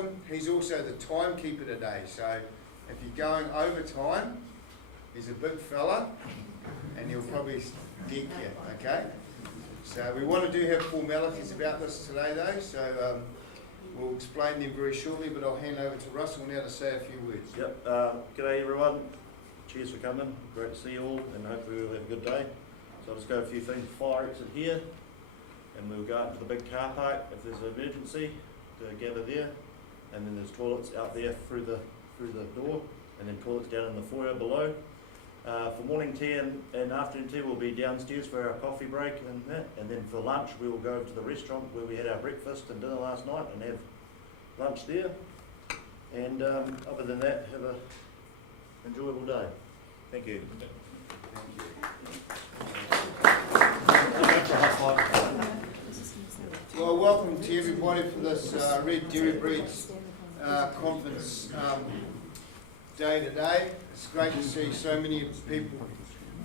welcome. He's also the timekeeper today, so if you're going over time, he's a big fella and he'll probably deck you, okay? So we want to do have formalities about this today though, so we'll explain them very shortly, but I'll hand over to Russell now to say a few words. Yep, g'day everyone, cheers for coming, great to see you all, and hopefully we'll have a good day. So I'll just go a few things, fire exit here, and we'll go out to the big car park if there's an emergency, to gather there, and then there's toilets out there through the door, and then toilets down in the foyer below. For morning tea and afternoon tea we'll be downstairs for our coffee break and that, and then for lunch we will go over to the restaurant where we had our breakfast and dinner last night and have lunch there. And other than that, have an enjoyable day. Thank you. Well, welcome to everybody for this Red Dairy Breeds conference day today. It's great to see so many people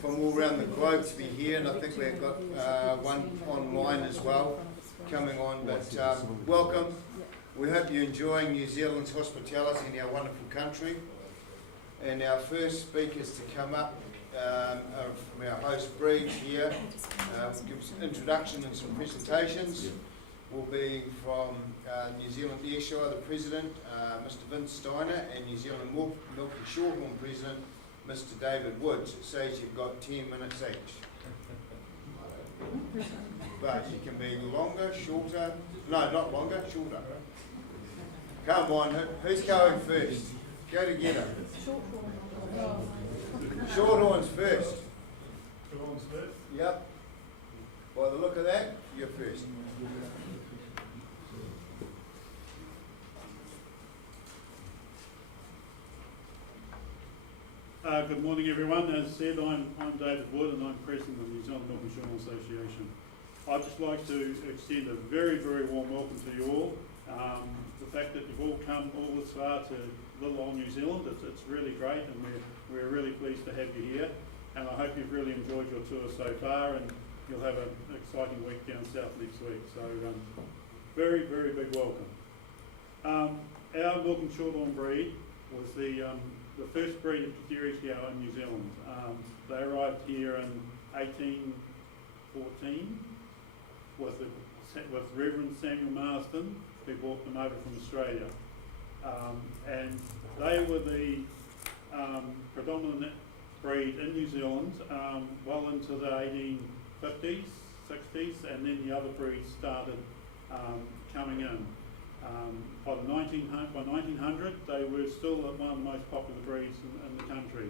from all around the globe to be here, and I think we've got one online as well coming on, but welcome. We hope you're enjoying New Zealand's hospitality in our wonderful country. And our first speakers to come up are from our host breeds here, give us an introduction and some presentations. Will be from New Zealand Ayrshire, the President, Mr. Vince Steiner, and New Zealand Milk and Shorthorn President, Mr. David Woods. It says you've got 10 minutes each. But you can be longer, shorter, no, not longer, shorter. Come on, who's going first? Go together. Shorthorns first. Shorthorns first? Yep. By the look of that, you're first. Good morning everyone. As said, I'm David Wood and I'm President of the New Zealand Milk and Shorthorn Association. I'd just like to extend a very, very warm welcome to you all. The fact that you've all come all this far to little old New Zealand, it's really great, and we're really pleased to have you here. And I hope you've really enjoyed your tour so far, and you'll have an exciting week down south next week. So very, very big welcome. Our Milk and Shorthorn breed was the first breed of dairy cow in New Zealand. They arrived here in 1814 with Reverend Samuel Marsden, who brought them over from Australia. And they were the predominant breed in New Zealand well into the 1850s, 60s, and then the other breeds started coming in. By 1900, they were still one of the most popular breeds in the country.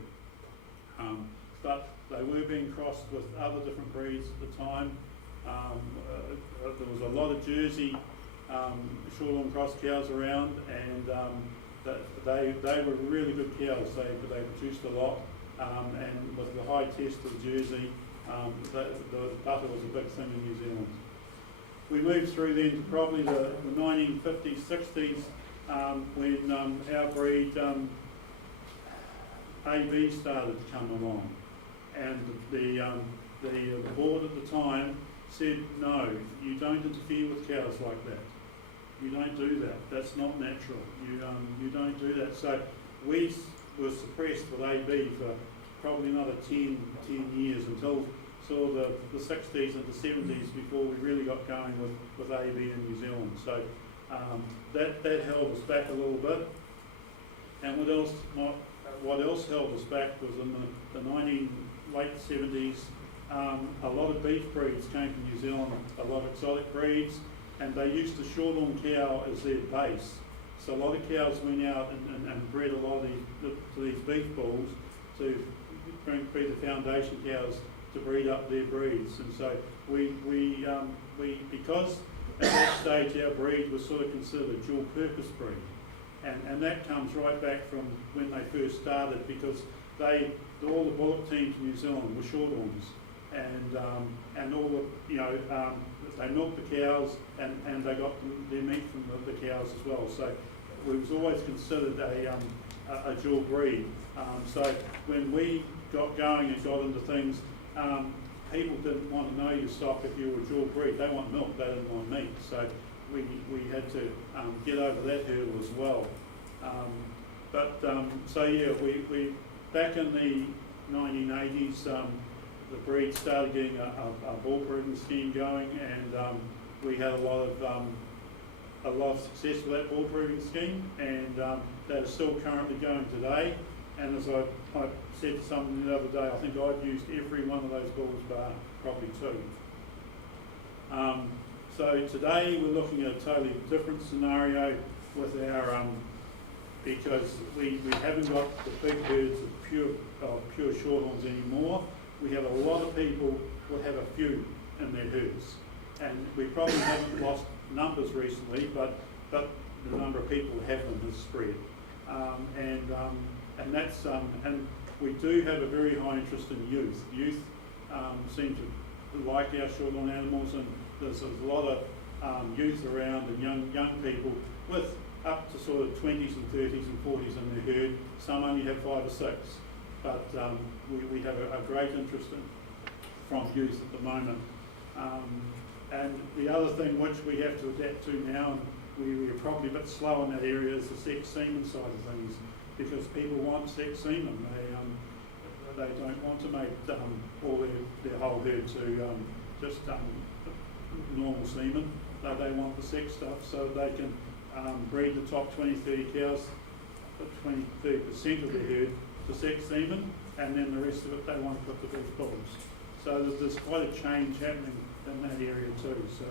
But they were being crossed with other different breeds at the time. There was a lot of Jersey Shorthorn cross cows around, and they were really good cows. They produced a lot, and with the high test of Jersey, the butter was a big thing in New Zealand. We moved through then to probably the 1950s, 60s, when our breed AB started to come along, and the board at the time said, no, you don't interfere with cows like that. You don't do that. That's not natural. You don't do that. So we were suppressed with AB for probably another 10 years until sort of the 60s and the 70s before we really got going with AB in New Zealand. So that held us back a little bit. And what else held us back was in the late 70s, a lot of beef breeds came to New Zealand, a lot of exotic breeds, and they used the Shorthorn cow as their base. So a lot of cows went out and bred a lot of these beef bulls to be the foundation cows to breed up their breeds. And so we because at that stage our breed was sort of considered a dual purpose breed. And that comes right back from when they first started, because all the bullock teams in New Zealand were Shorthorns, and all the they milked the cows and they got their meat from the cows as well. So it was always considered a dual breed. So when we got going and got into things, people didn't want to know your stock if you were a dual breed. They want milk, they didn't want meat. So we had to get over that hurdle as well. So yeah, we back in the 1980s, the breed started getting a bull breeding scheme going, and we had a lot of success with that bull breeding scheme, and that is still currently going today. And as I said to someone the other day, I think I've used every one of those bulls bar probably two. So today we're looking at a totally different scenario with our, because we haven't got the big herds of pure Shorthorns anymore. We have a lot of people who have a few in their herds, and we probably haven't lost numbers recently, but the number of people who have them has spread, and that's and we do have a very high interest in youth. Youth seem to like our Shorthorn animals, and there's a lot of youth around, and young people with up to sort of 20s and 30s and 40s in their herd. Some only have 5 or 6, but we have a great interest from youth at the moment. And the other thing which we have to adapt to now, and we're probably a bit slow in that area, is the sex semen side of things, because people want sex semen. They don't want to make all their whole herd to just normal semen. They want the sex stuff so they can breed the top 20-30 cows, 20-30% of their herd to sex semen, and then the rest of it they want to put to beef bulls. So there's quite a change happening in that area too. So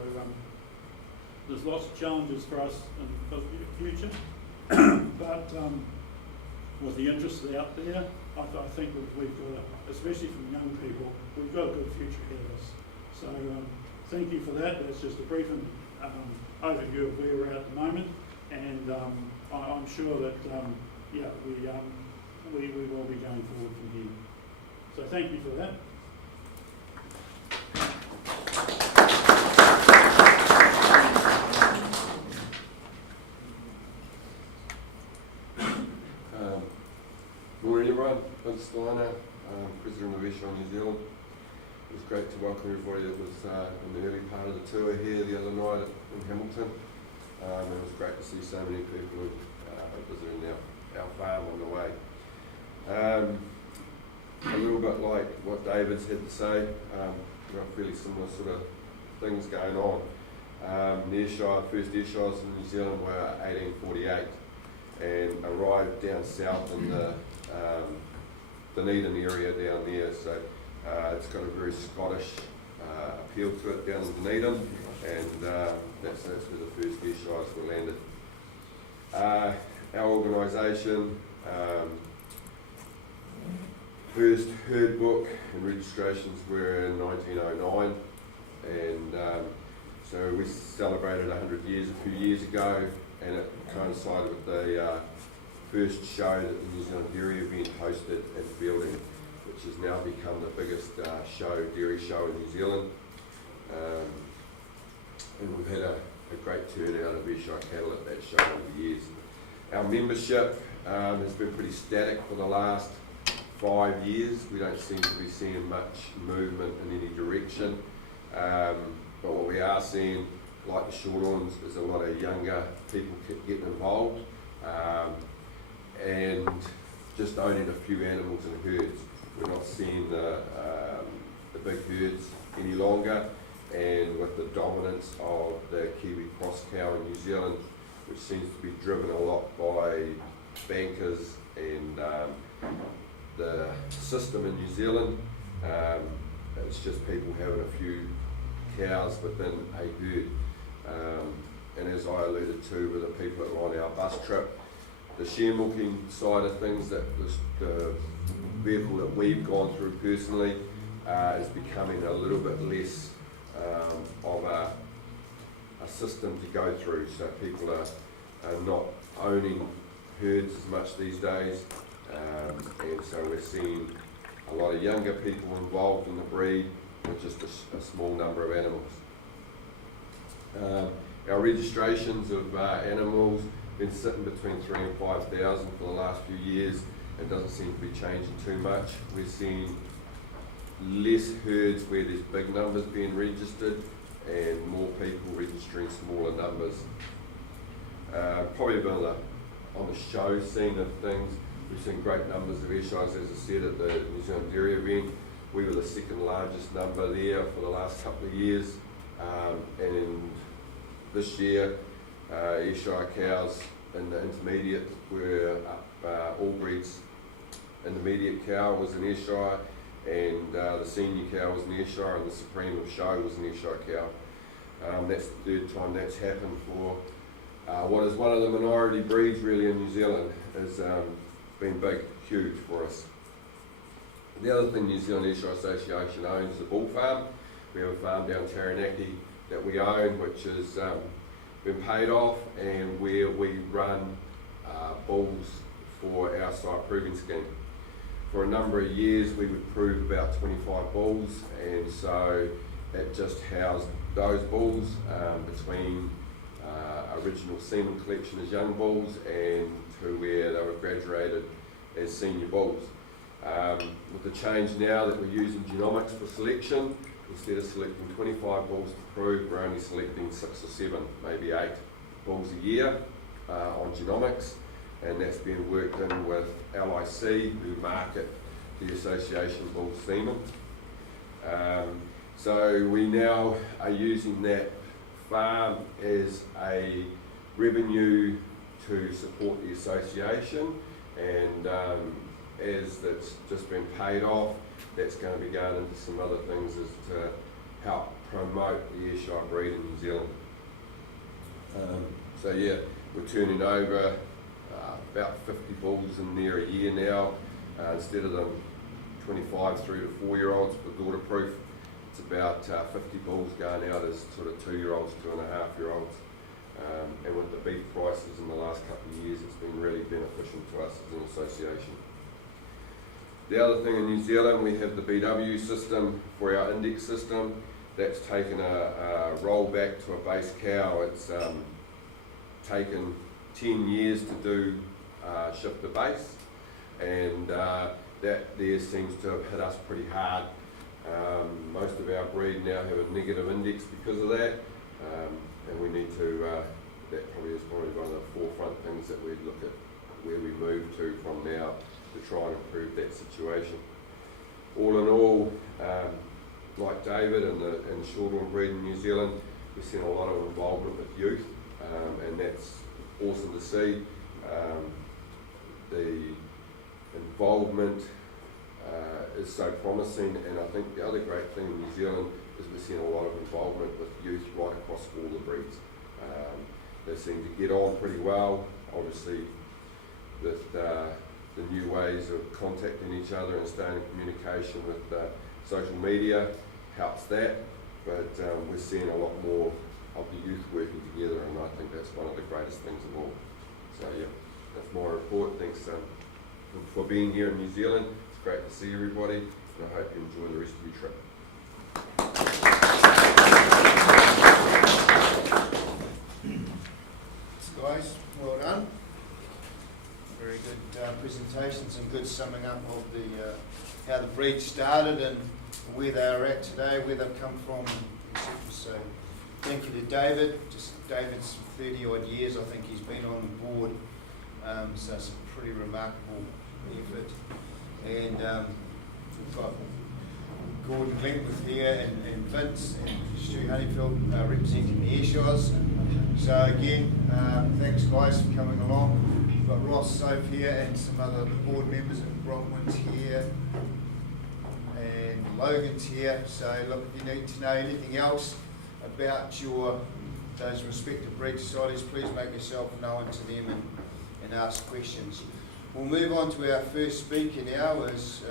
there's lots of challenges for us in the future, but with the interest out there, I think we've got, especially from young people, we've got a good future ahead of us. So thank you for that. That's just a brief overview of where we're at the moment, and I'm sure that yeah, we will be going forward from here. So thank you for that. Morning everyone, I'm Steiner, President of Ayrshires, New Zealand. It was great to welcome everybody that was in the early part of the tour here the other night in Hamilton. And it was great to see so many people visiting our farm on the way. A little bit like what David's had to say, fairly similar sort of things going on. The first Ayrshires in New Zealand were 1848 and arrived down south in the Dunedin area down there, so it's got a very Scottish appeal to it down in Dunedin, and that's where the first Ayrshires were landed. Our organisation, first herd book and registrations were in 1909, and so we celebrated 100 years a few years ago, and it coincided with the first show that the New Zealand Dairy event hosted at Fielding, which has now become the biggest dairy show in New Zealand. And we've had a great turnout of Ayrshire cattle at that show over the years. Our membership has been pretty static for the last 5 years. We don't seem to be seeing much movement in any direction. But what we are seeing, like the Shorthorns, is a lot of younger people getting involved. And just owning a few animals in herds. We're not seeing the big herds any longer, and with the dominance of the Kiwi cross cow in New Zealand, which seems to be driven a lot by bankers and the system in New Zealand, it's just people having a few cows within a herd. And as I alluded to with the people that were on our bus trip, the share milking side of things, that the vehicle that we've gone through personally is becoming a little bit less of a system to go through. So people are not owning herds as much these days, and so we're seeing a lot of younger people involved in the breed with just a small number of animals. Our registrations of animals been sitting between 3,000 and 5,000 for the last few years. It doesn't seem to be changing too much. We're seeing less herds where there's big numbers being registered, and more people registering smaller numbers. Probably been on the show scene of things. We've seen great numbers of Ayrshires, as I said, at the New Zealand Dairy event. We were the second largest number there for the last couple of years. And this year, Ayrshire cows in the intermediate were up, all breeds. Intermediate cow was an Ayrshire, and the senior cow was an Ayrshire, and the Supreme of Show was an Ayrshire cow. That's the third time that's happened for what is one of the minority breeds really in New Zealand. Has been big, huge for us. The other thing New Zealand Ayrshire Association owns is a bull farm. We have a farm down Taranaki that we own, which has been paid off, and where we run bulls for our site proving scheme. For a number of years we would prove about 25 bulls, and so it just housed those bulls between original semen collection as young bulls and to where they were graduated as senior bulls. With the change now that we're using genomics for selection, instead of selecting 25 bulls to prove, we're only selecting 6 or 7, maybe 8 bulls a year on genomics, and that's being worked in with LIC, who market the association bull semen. So we now are using that farm as a revenue to support the association, and as that's just been paid off, that's going to be going into some other things as to help promote the Ayrshire breed in New Zealand. So yeah, we're turning over about 50 bulls in there a year now, instead of the 25 through to 4-year-olds for daughter proof. It's about 50 bulls going out as sort of 2-year-olds, 2.5-year-olds. And with the beef prices in the last couple of years, it's been really beneficial to us as an association. The other thing in New Zealand, we have the BW system for our index system. That's taken a roll back to a base cow. It's taken 10 years to do shift the base, and that there seems to have hit us pretty hard. Most of our breed now have a negative index because of that, and we need to, that probably is one of the forefront things that we look at where we move to from now to try and improve that situation. All in all, like David and the Shorthorn breed in New Zealand, we've seen a lot of involvement with youth, and that's awesome to see. The involvement is so promising, and I think the other great thing in New Zealand is we're seeing a lot of involvement with youth right across all the breeds. They seem to get on pretty well, obviously with the new ways of contacting each other and staying in communication with social media helps that, but we're seeing a lot more of the youth working together, and I think that's one of the greatest things of all. So yeah, that's my report. Thanks for being here in New Zealand. It's great to see everybody, and I hope you enjoy the rest of your trip. Guys, well done. Very good presentations and good summing up of the how the breed started and where they are at today, where they've come from, etc. So thank you to David. David's 30 odd years, I think he's been on the board, so it's a pretty remarkable effort. And we've got Gordon Glentworth here and Vince and Stu Honeyfield representing the Ayrshires. So again, thanks guys for coming along. We've got Ross Soap here and some other board members, and Bronwyn's here and Logan's here. So look, if you need to know anything else about those respective breed societies, please make yourself known to them and ask questions. We'll move on to our first speaker now, is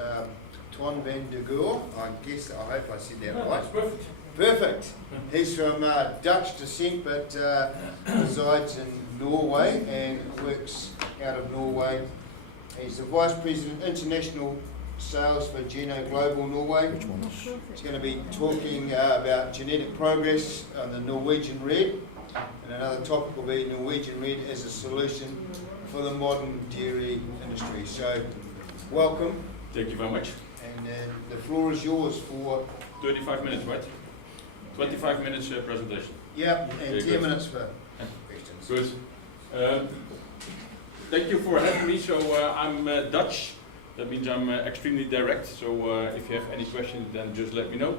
Ton van der Goor. I hope I said that right. Perfect. Perfect. He's from Dutch descent, but resides in Norway and works out of Norway. He's the Vice President International Sales for Geno Global Norway. He's going to be talking about genetic progress on the Norwegian red, and another topic will be Norwegian red as a solution for the modern dairy industry. So, welcome. Thank you very much. And the floor is yours for 35 minutes, right? 25 minutes presentation. Yeah, and Okay, 10 good. minutes for questions. Good. Thank you for having me. So I'm Dutch. That means I'm extremely direct. So if you have any questions, then just let me know.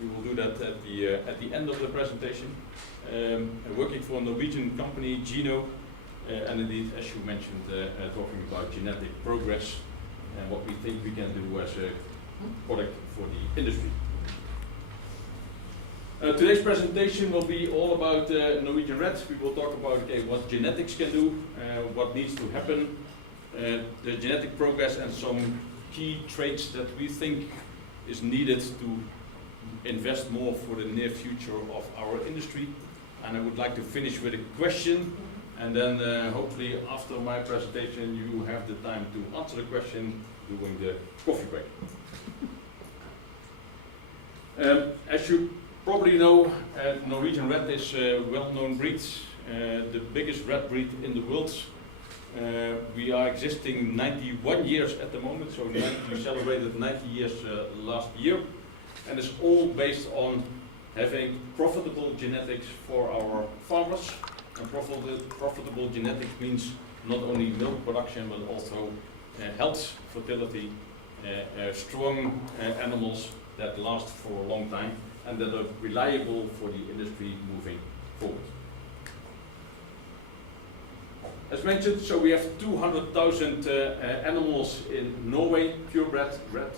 We will do that at the end of the presentation. I'm working for a Norwegian company, Geno, and indeed, as you mentioned, talking about genetic progress and what we think we can do as a product for the industry. Today's presentation will be all about Norwegian Red. We will talk about what genetics can do, what needs to happen, the genetic progress, and some key traits that we think is needed to invest more for the near future of our industry. And I would like to finish with a question, and then hopefully after my presentation you have the time to answer the question during the coffee break. As you probably know, Norwegian Red is a well-known breed, the biggest red breed in the world. We are existing 91 years at the moment, so we celebrated 90 years last year, and it's all based on having profitable genetics for our farmers. And profitable genetics means not only milk production but also health, fertility, strong animals that last for a long time and that are reliable for the industry moving forward. As mentioned, so we have 200,000 animals in Norway, purebred red,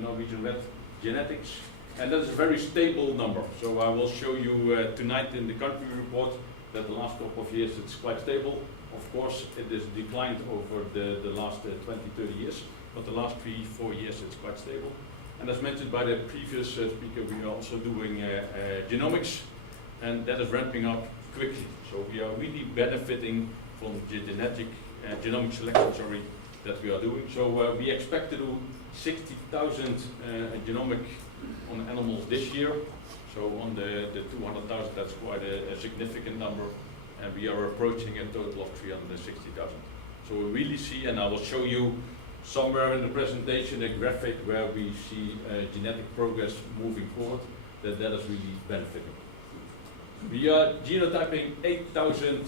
Norwegian Red genetics, and that is a very stable number. So I will show you tonight in the country report that the last couple of years it's quite stable. Of course, it has declined over the last 20-30 years, but the last 3-4 years it's quite stable. And as mentioned by the previous speaker, we are also doing genomics, and that is ramping up quickly. So we are really benefiting from the genomic selection, that we are doing. So we expect to do 60,000 genomic on animals this year. So on the 200,000, that's quite a significant number, and we are approaching a total of 360,000. So we really see, and I will show you somewhere in the presentation a graphic where we see genetic progress moving forward, that is really benefiting. We are genotyping 8,000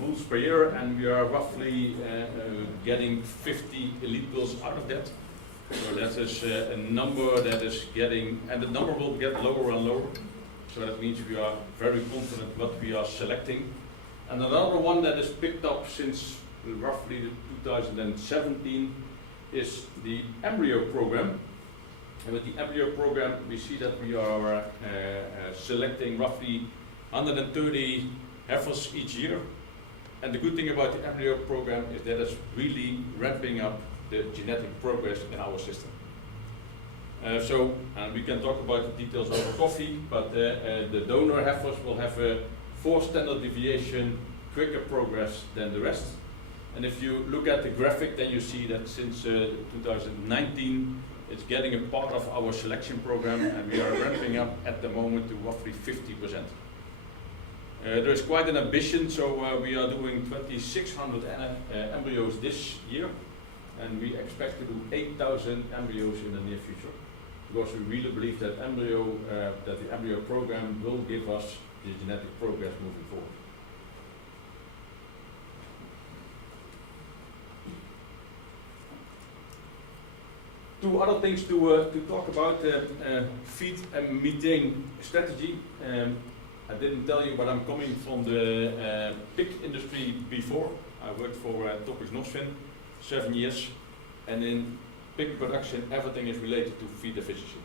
bulls per year, and we are roughly getting 50 elite bulls out of that. So that is a number that is getting, and the number will get lower and lower. So that means we are very confident what we are selecting. And another one that is picked up since roughly 2017 is the embryo program. And with the embryo program, we see that we are selecting roughly 130 heifers each year. And the good thing about the embryo program is that it's really ramping up the genetic progress in our system. So we can talk about the details over coffee, but the donor heifers will have a 4 standard deviation quicker progress than the rest. And if you look at the graphic, then you see that since 2019, it's getting a part of our selection program, and we are ramping up at the moment to roughly 50%. There is quite an ambition, so we are doing 2,600 embryos this year, and we expect to do 8,000 embryos in the near future, because we really believe that the embryo program will give us the genetic progress moving forward. Two other things to talk about, feed and methane strategy. I didn't tell you, but I'm coming from the pig industry before. I worked for Topics Norsvin 7 years, and in pig production everything is related to feed efficiency.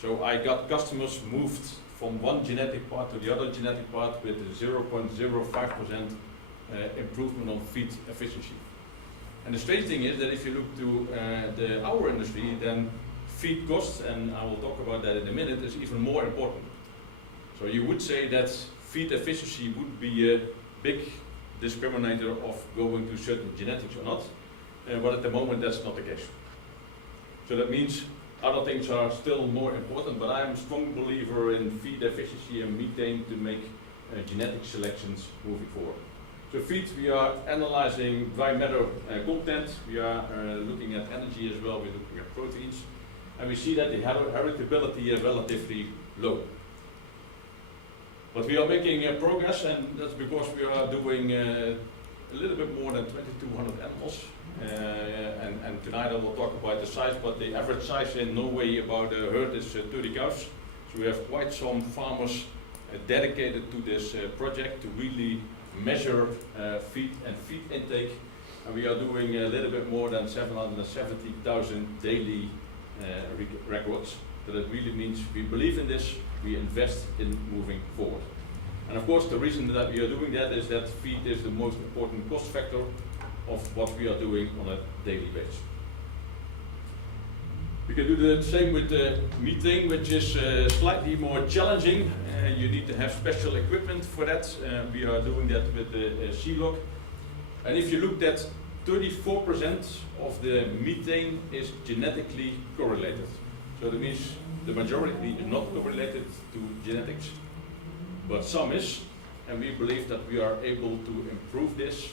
So I got customers moved from one genetic part to the other genetic part with a 0.05% improvement on feed efficiency. And the strange thing is that if you look to our industry, then feed costs, and I will talk about that in a minute, is even more important. So you would say that feed efficiency would be a big discriminator of going to certain genetics or not, but at the moment that's not the case. So that means other things are still more important, but I am a strong believer in feed efficiency and methane to make genetic selections moving forward. So feed, we are analyzing dry matter content, we are looking at energy as well, we're looking at proteins, and we see that the heritability is relatively low. But we are making progress, and that's because we are doing a little bit more than 2,200 animals. And tonight I will talk about the size, but the average size in Norway about a herd is 30 cows. So we have quite some farmers dedicated to this project to really measure feed and feed intake. And we are doing a little bit more than 770,000 daily records. So that really means we believe in this, we invest in moving forward. And of course the reason that we are doing that is that feed is the most important cost factor of what we are doing on a daily basis. We can do the same with the methane, which is slightly more challenging. You need to have special equipment for that. We are doing that with the sea-log. And if you look at 34% of the methane is genetically correlated. So that means the majority is not correlated to genetics, but some is. And we believe that we are able to improve this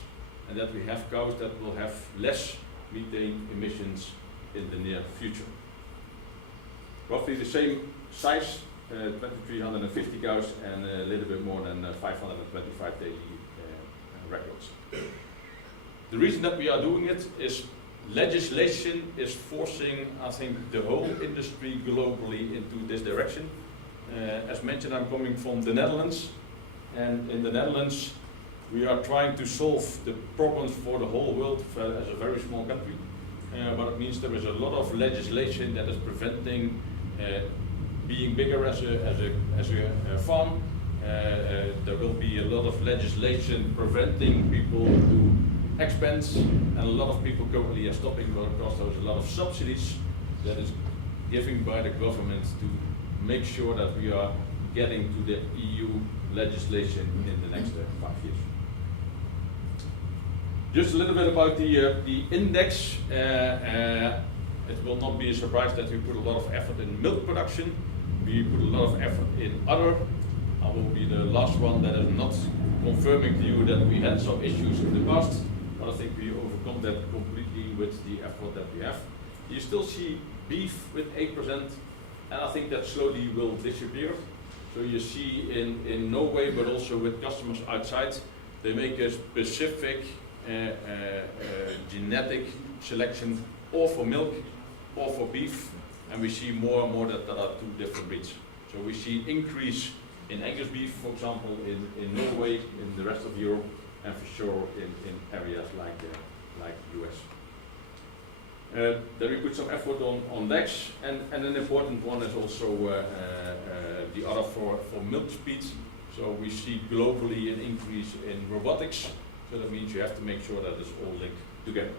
and that we have cows that will have less methane emissions in the near future. Roughly the same size, 2,350 cows and a little bit more than 525 daily records. The reason that we are doing it is legislation is forcing, I think, the whole industry globally into this direction. As mentioned, I'm coming from the Netherlands, and in the Netherlands we are trying to solve the problems for the whole world as a very small country. But it means there is a lot of legislation that is preventing being bigger as a farm. There will be a lot of legislation preventing people to expand, and a lot of people currently are stopping because there's a lot of subsidies that is given by the government to make sure that we are getting to the EU legislation in the next 5 years. Just a little bit about the index. It will not be a surprise that we put a lot of effort in milk production. We put a lot of effort in other. I will be the last one that is not confirming to you that we had some issues in the past, but I think we overcome that completely with the effort that we have. You still see beef with 8%, and I think that slowly will disappear. So you see in Norway, but also with customers outside, they make a specific genetic selection or for milk or for beef, and we see more and more that there are two different breeds. So we see increase in Angus beef, for example, in Norway, in the rest of Europe, and for sure in areas like US. Then we put some effort on legs, and an important one is also the other for milk speed. So we see globally an increase in robotics, so that means you have to make sure that it's all linked together.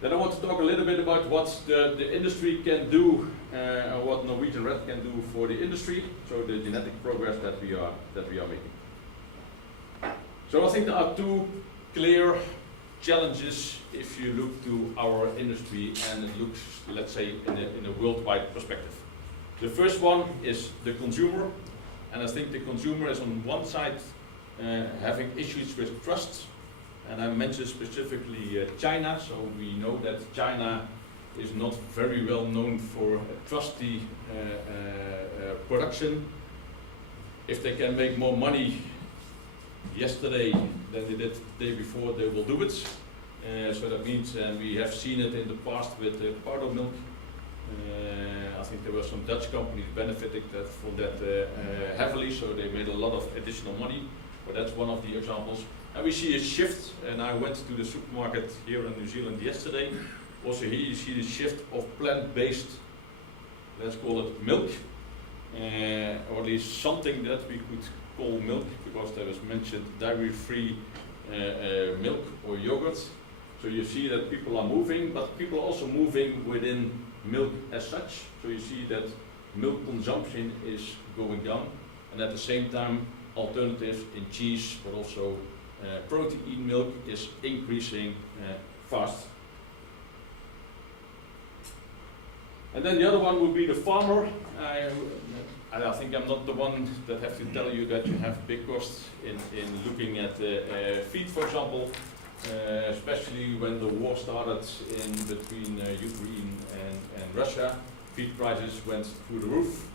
Then I want to talk a little bit about what the industry can do, and what Norwegian Red can do for the industry, so the genetic progress that we are making. So I think there are two clear challenges if you look to our industry and it looks, let's say, in a worldwide perspective. The first one is the consumer, and I think the consumer is on one side having issues with trust. And I mentioned specifically China, so we know that China is not very well known for trusty production. If they can make more money yesterday than they did the day before, they will do it. So that means, and we have seen it in the past with powder milk. I think there were some Dutch companies benefiting from that heavily, so they made a lot of additional money. But that's one of the examples. And we see a shift, and I went to the supermarket here in New Zealand yesterday. Also here you see the shift of plant-based, let's call it milk, or at least something that we could call milk, because there was mentioned dairy-free milk or yogurt. So you see that people are moving, but people are also moving within milk as such. So you see that milk consumption is going down, and at the same time alternatives in cheese, but also protein milk is increasing fast. And then the other one would be the farmer. I think I'm not the one that have to tell you that you have big costs in looking at feed, for example, especially when the war started in between Ukraine and Russia. feed prices went through the roof.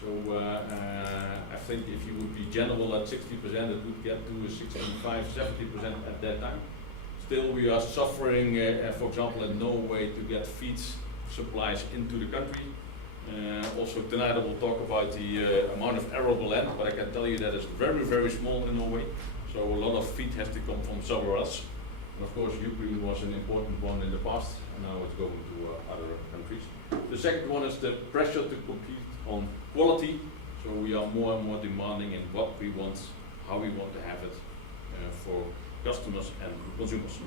So I think if you would be general at 60%, it would get to 65, 70% at that time. Still, we are suffering, for example, in Norway to get feed supplies into the country. Also tonight I will talk about the amount of arable land, but I can tell you that it's very, very small in Norway. So a lot of feed has to come from somewhere else. And of course, Ukraine was an important one in the past, and now it's going to other countries. The second one is the pressure to compete on quality. So we are more and more demanding in what we want, how we want to have it for customers and consumers.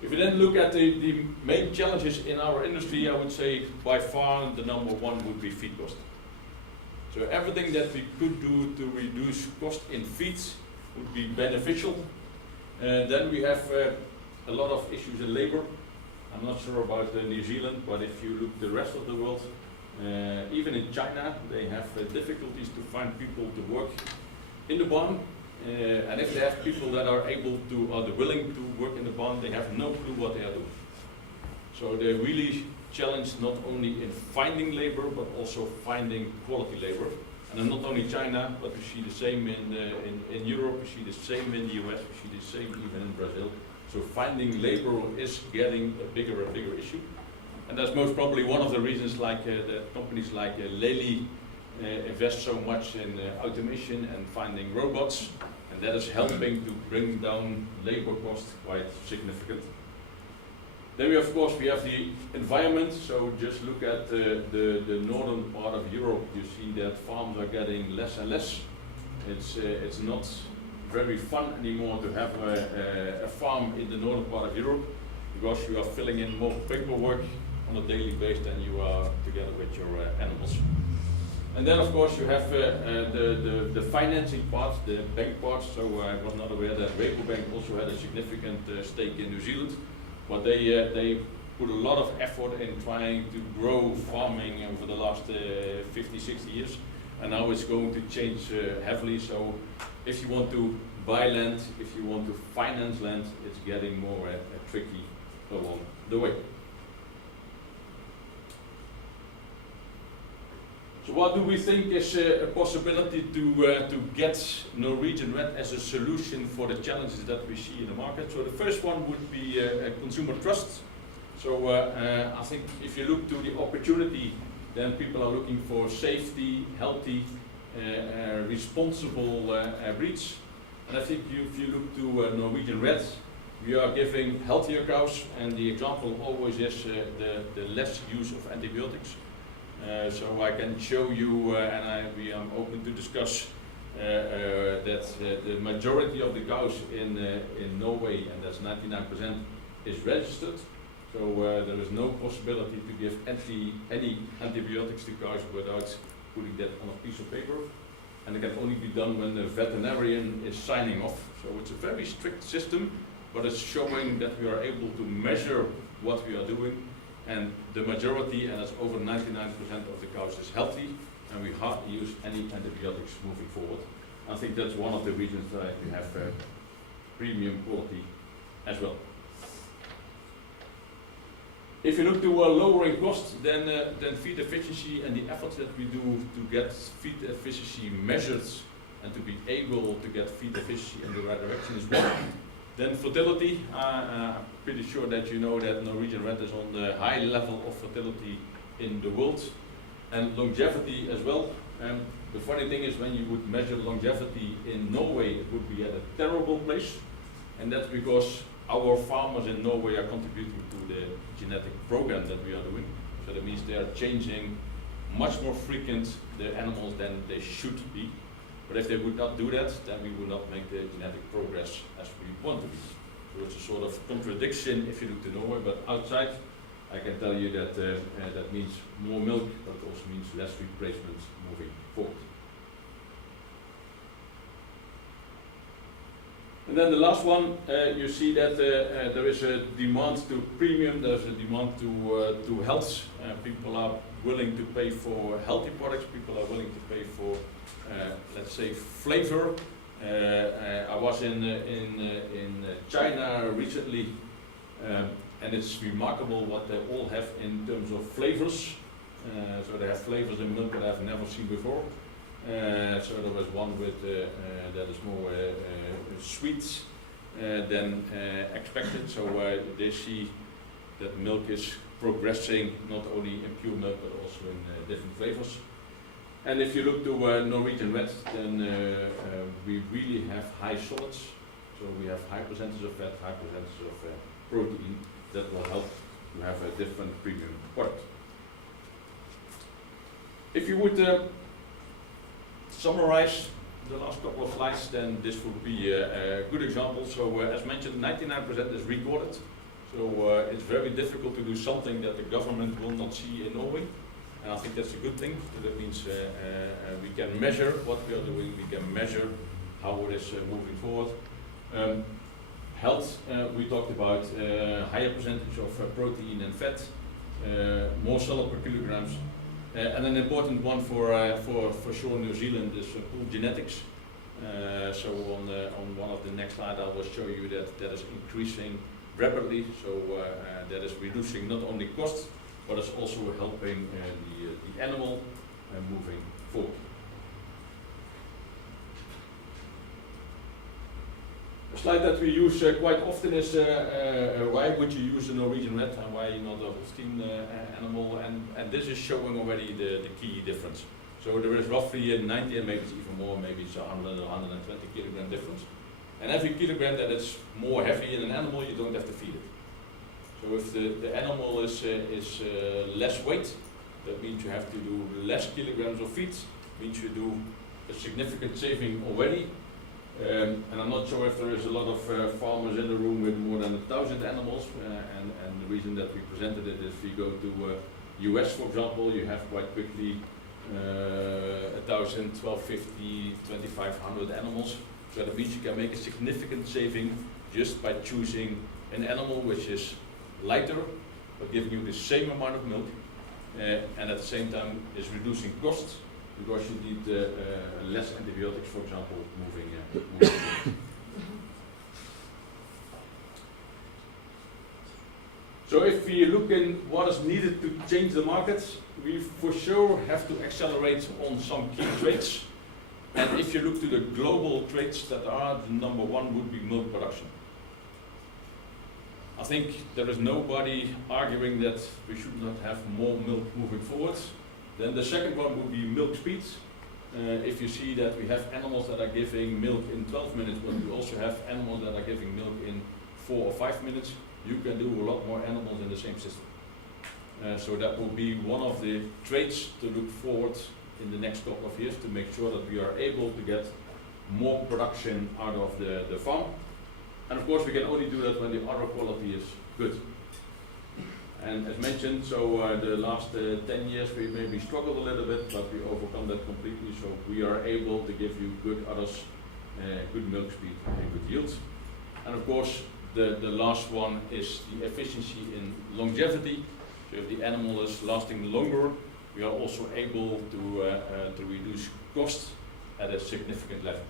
If we then look at the main challenges in our industry, I would say by far the number one would be feed cost. So everything that we could do to reduce cost in feeds would be beneficial. Then we have a lot of issues in labor. I'm not sure about New Zealand, but if you look the rest of the world, even in China, they have difficulties to find people to work in the barn. And if they have people that are able to, or willing to work in the barn, they have no clue what they are doing. So they're really challenged not only in finding labor, but also finding quality labor. And not only China, but we see the same in Europe, we see the same in the US, we see the same even in Brazil. So finding labor is getting a bigger and bigger issue. And that's most probably one of the reasons like the companies like Lely invest so much in automation and finding robots, and that is helping to bring down labor costs quite significant. Then we of course we have the environment. So just look at the northern part of Europe. You see that farms are getting less and less. It's not very fun anymore to have a farm in the northern part of Europe, because you are filling in more paperwork on a daily basis than you are together with your animals. And then of course you have the financing part, the bank part. So I was not aware that Rabobank also had a significant stake in New Zealand, but they put a lot of effort in trying to grow farming over the last 50, 60 years, and now it's going to change heavily. So if you want to buy land, if you want to finance land, it's getting more tricky along the way. So what do we think is a possibility to get Norwegian Red as a solution for the challenges that we see in the market? So the first one would be consumer trust. So I think if you look to the opportunity, then people are looking for safety, healthy, responsible breeds. And I think if you look to Norwegian Red, we are giving healthier cows, and the example always is the less use of antibiotics. So I can show you, and we are open to discuss that the majority of the cows in Norway, and that's 99%, is registered. So there is no possibility to give any antibiotics to cows without putting that on a piece of paper. And it can only be done when the veterinarian is signing off. So it's a very strict system, but it's showing that we are able to measure what we are doing. And the majority, and that's over 99% of the cows, is healthy, and we hardly use any antibiotics moving forward. I think that's one of the reasons that we have premium quality as well. If you look to lowering costs, then feed efficiency and the efforts that we do to get feed efficiency measured and to be able to get feed efficiency in the right direction is one. Then fertility, I'm pretty sure that you know that Norwegian Red is on the high level of fertility in the world, and longevity as well. The funny thing is, when you would measure longevity in Norway, it would be at a terrible place, and that's because our farmers in Norway are contributing to the genetic program that we are doing. So that means they are changing much more frequent the animals than they should be. But if they would not do that, then we would not make the genetic progress as we want to be. So it's a sort of contradiction if you look to Norway, but outside, I can tell you that that means more milk, but it also means less replacements moving forward. And then the last one, you see that there is a demand to premium, there's a demand to health. People are willing to pay for healthy products, people are willing to pay for, let's say, flavor. I was in China recently, and it's remarkable what they all have in terms of flavors. So they have flavors in milk that I've never seen before. So there was one with that is more sweet than expected. So they see that milk is progressing not only in pure milk but also in different flavors. And if you look to Norwegian Red, then we really have high solids. So we have high percentage of fat, high percentage of protein that will help to have a different premium product. If you would summarize the last couple of slides, then this would be a good example. So as mentioned, 99% is recorded. So it's very difficult to do something that the government will not see in Norway. And I think that's a good thing. That means we can measure what we are doing, we can measure how it is moving forward. Health, we talked about higher percentage of protein and fat, more solid per kilograms. And an important one for sure New Zealand is pooled genetics. So on one of the next slides I will show you that is increasing rapidly. So that is reducing not only costs, but it's also helping the animal moving forward. A slide that we use quite often is why would you use a Norwegian Red and why not a Holstein animal, and this is showing already the key difference. So there is roughly a 90, and maybe it's even more, maybe it's 100 or 120 kilogram difference. And every kilogram that is more heavy in an animal, you don't have to feed it. So if the animal is less weight, that means you have to do less kilograms of feed, means you do a significant saving already. And I'm not sure if there is a lot of farmers in the room with more than 1,000 animals, and the reason that we presented it is if you go to US, for example, you have quite quickly 1,000, 1,250, 2,500 animals. So that means you can make a significant saving just by choosing an animal which is lighter, but giving you the same amount of milk, and at the same time is reducing costs, because you need less antibiotics, for example, moving forward. So if we look in what is needed to change the markets, we for sure have to accelerate on some key traits. And if you look to the global traits that are, the number one would be milk production. I think there is nobody arguing that we should not have more milk moving forward. Then the second one would be milk speed. If you see that we have animals that are giving milk in 12 minutes, but we also have animals that are giving milk in 4 or 5 minutes, you can do a lot more animals in the same system. So that will be one of the traits to look forward in the next couple of years, to make sure that we are able to get more production out of the farm. And of course we can only do that when the udder quality is good. And as mentioned, so the last 10 years we maybe struggled a little bit, but we overcome that completely, so we are able to give you good udders, good milk speed and good yields. And of course the last one is the efficiency in longevity. So if the animal is lasting longer, we are also able to reduce costs at a significant level.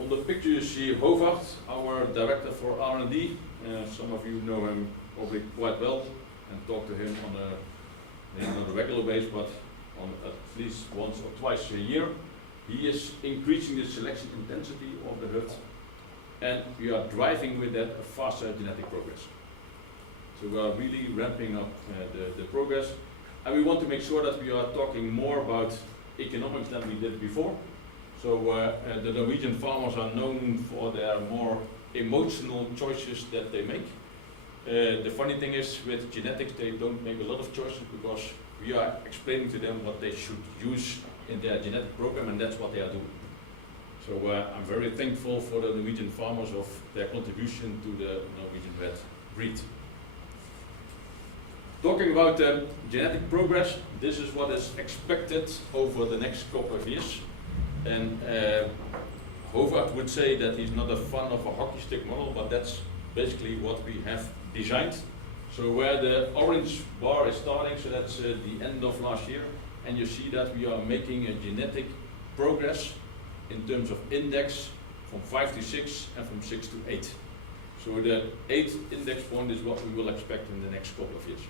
On the picture you see Hovard, our director for R&D. Some of you know him probably quite well and talk to him on a regular basis, but on at least once or twice a year. He is increasing the selection intensity of the herd, and we are driving with that a faster genetic progress. So we are really ramping up the progress, and we want to make sure that we are talking more about economics than we did before. So the Norwegian farmers are known for their more emotional choices that they make. The funny thing is, with genetics they don't make a lot of choices, because we are explaining to them what they should use in their genetic program, and that's what they are doing. So I'm very thankful for the Norwegian farmers of their contribution to the Norwegian Red breed. Talking about genetic progress, this is what is expected over the next couple of years. And Hovard would say that he's not a fan of a hockey stick model, but that's basically what we have designed. So where the orange bar is starting, so that's the end of last year, and you see that we are making a genetic progress in terms of index from 5 to 6 and from 6 to 8. So the 8th index point is what we will expect in the next couple of years.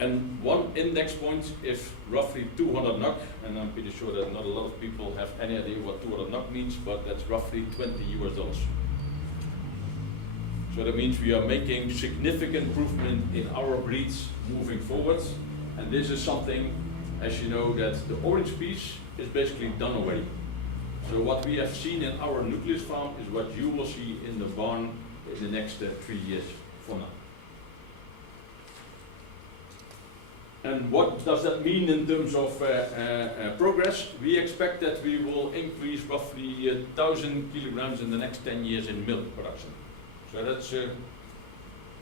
And one index point is roughly 200 NOK, and I'm pretty sure that not a lot of people have any idea what 200 NOK means, but that's roughly $20 US. So that means we are making significant improvement in our breeds moving forward, and this is something, as you know, that the orange piece is basically done already. So what we have seen in our nucleus farm is what you will see in the barn in the next 3 years from now. And what does that mean in terms of progress? We expect that we will increase roughly 1,000 kilograms in the next 10 years in milk production. So that's a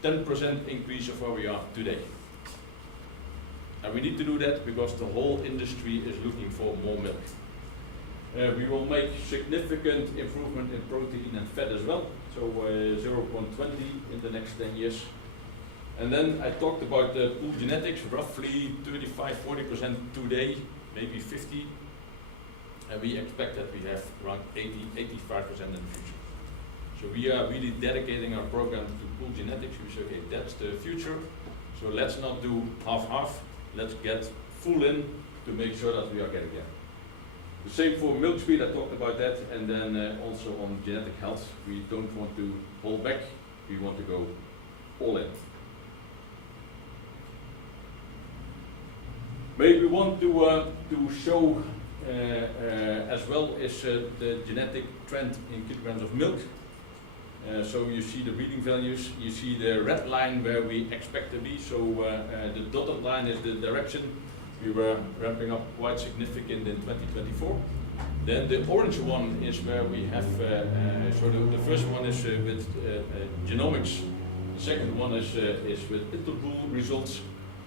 10% increase of where we are today. And we need to do that because the whole industry is looking for more milk. We will make significant improvement in protein and fat as well, so 0.20 in the next 10 years. And then I talked about the pool genetics, roughly 35-40% today, maybe 50. And we expect that we have around 80-85% in the future. So we are really dedicating our program to pool genetics. We say, okay, that's the future. So let's not do half-half. Let's get full in to make sure that we are getting there. The same for milk speed, I talked about that. And then also on genetic health, we don't want to hold back. We want to go all in. Maybe we want to show as well is the genetic trend in kilograms of milk. So you see the breeding values, you see the red line where we expect to be, so the dotted line is the direction. We were ramping up quite significant in 2024. Then the orange one is where we have, so the first one is with genomics, the second one is with interpool results.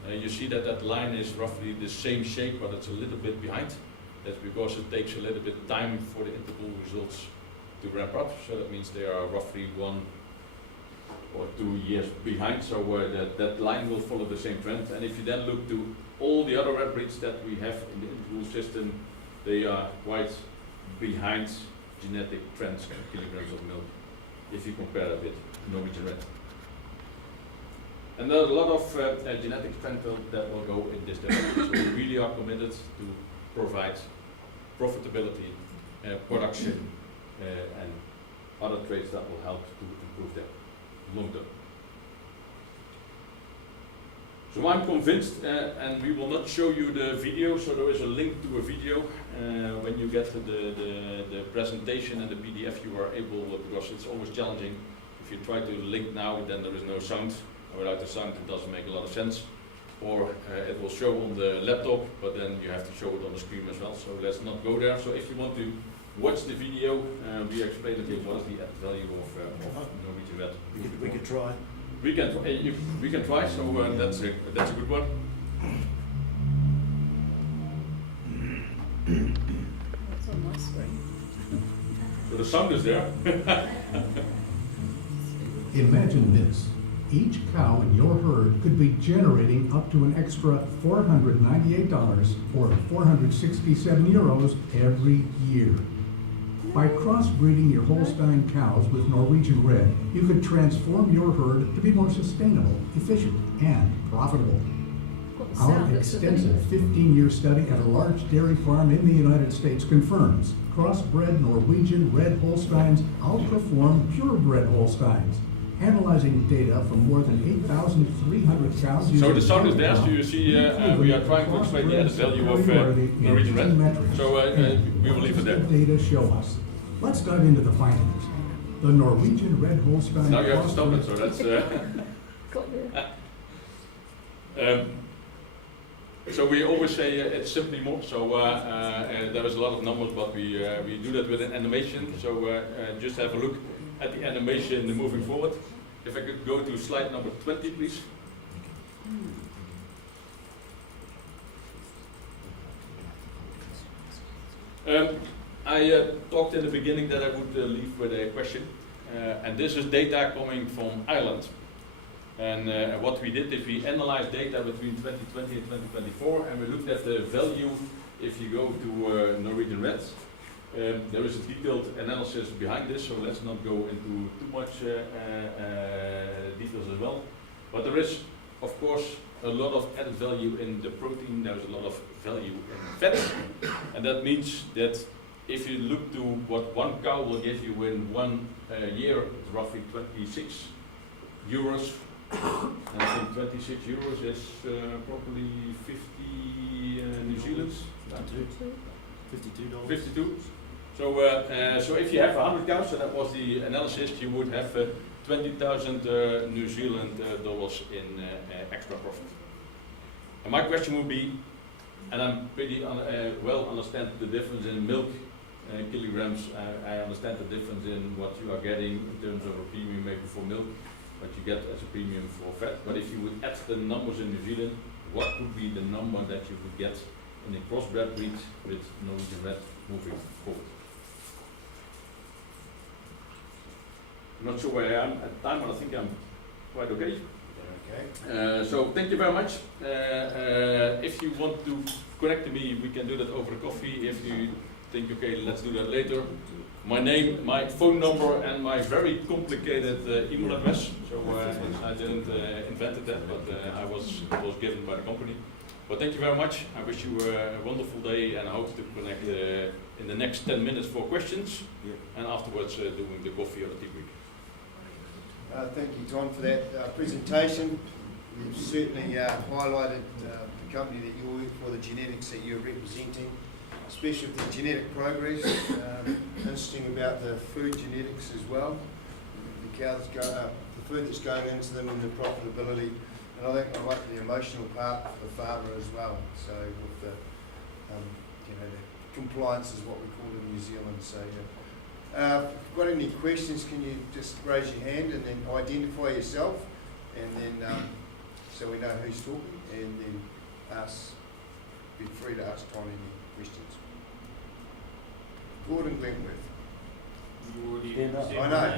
You see that that line is roughly the same shape, but it's a little bit behind. That's because it takes a little bit of time for the interpool results to ramp up. So that means they are roughly 1 or 2 years behind. So that line will follow the same trend. And if you then look to all the other red breeds that we have in the interpool system, they are quite behind genetic trends in kilograms of milk, if you compare it with Norwegian red. And there are a lot of genetic trends that will go in this direction. So we really are committed to provide profitability, production, and other traits that will help to improve them long term. So I'm convinced, and we will not show you the video, so there is a link to a video. When you get to the presentation and the PDF, you are able, because it's always challenging. If you try to link now, then there is no sound. Without the sound, it doesn't make a lot of sense. Or it will show on the laptop, but then you have to show it on the screen as well. So let's not go there. So if you want to watch the video, we explained it what is the added value of Norwegian red. We could try. We can try. So that's a good one. That's on my screen. So the sound is there. Imagine this. Each cow in your herd could be generating up to an extra $498 or 467 euros every year. By crossbreeding your Holstein cows with Norwegian red, you could transform your herd to be more sustainable, efficient, and profitable. Our extensive 15-year study at a large dairy farm in the United States confirms crossbred Norwegian red Holsteins outperform purebred Holsteins. Analyzing data from more than 8,300 cows. So the sound is there, so you see we are trying to explain the added value of Norwegian red. So we will leave it there. Data show us. Let's dive into the findings. The Norwegian red Holstein. Now you have to stop it, so that's... So we always say it's simply more, so there is a lot of numbers, but we do that with an animation, so just have a look at the animation moving forward. If I could go to slide number 20, please. I talked in the beginning that I would leave with a question, and this is data coming from Ireland. And what we did is we analyzed data between 2020 and 2024, and we looked at the value if you go to Norwegian Reds. There is a detailed analysis behind this, so let's not go into too much details as well. But there is, of course, a lot of added value in the protein. There's a lot of value in fat, and that means that if you look to what one cow will give you in 1 year, it's roughly 26 euros. And I think 26 euros is probably 50 New Zealand. $52. 52. So if you have 100 cows, so that was the analysis, you would have 20,000 New Zealand dollars in extra profit. And my question would be, and I'm pretty well understand the difference in milk kilograms. I understand the difference in what you are getting in terms of a premium maybe for milk, what you get as a premium for fat. But if you would add the numbers in New Zealand, what would be the number that you would get in a crossbred breed with Norwegian red moving forward? I'm not sure where I am at time, but I think I'm quite okay. Okay. So thank you very much. If you want to connect to me, we can do that over coffee. If you think, okay, let's do that later. My name, my phone number, and my very complicated email address. So I didn't invent that, but I was given by the company. But thank you very much. I wish you a wonderful day, and I hope to connect in the next 10 minutes for questions, and afterwards doing the coffee or the tea break. Thank you, John, for that presentation. You've certainly highlighted the company that you work for, the genetics that you're representing, especially with the genetic progress. Interesting about the food genetics as well. The cows the food that's going into them and the profitability. And I think I like the emotional part for the farmer as well. So with the, the compliance is what we call it in New Zealand. So if you've got any questions, can you just raise your hand and then identify yourself, and then so we know who's talking, and then be free to ask Tom any questions. Gordon Glentworth. Stand up. I know.